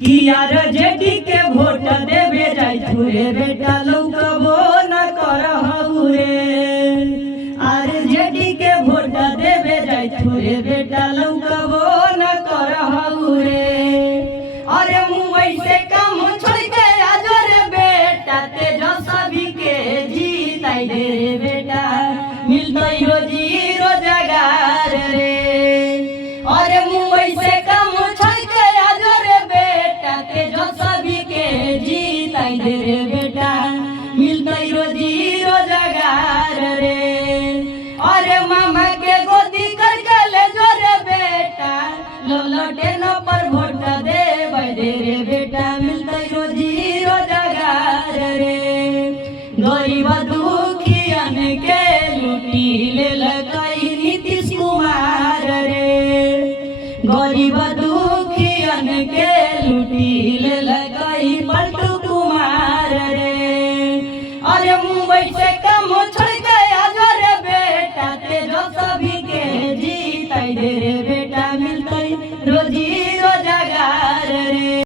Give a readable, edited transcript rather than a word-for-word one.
यार जेडी के वोट देवे जाय छुरे बेटा लौकबो न करहु रे। आर जेडी के वोट देवे जाय छुरे बेटा लौकबो न करहु रे। अरे मुंबई से काम छोड़ के आज रे बेटा तेजस्वी के जीताई दे रे बेटा मिलतई रोजी रोजगार रे। अरे मुंबई से काम छोड़ के आज रे बेटा तेजस्वी के जीताई दे रे बेटा मिलतई रोजी रोजगार रे। अरे मामा के गोदी करके ले जो रे बेटा ललटे न पर वोट देबै दे रे बेटा मिलतई रोजी रोजगार रे। गरीब दुखियन के लूटी लेलकै नीतीश कुमार रे। गरीब दुखियन के लूटी लेलकै पलटू कुमार रे। अरे मुंबई से काम छोड़ के आज रे बेटा तेजस्वी के जीताई दे रे बेटा।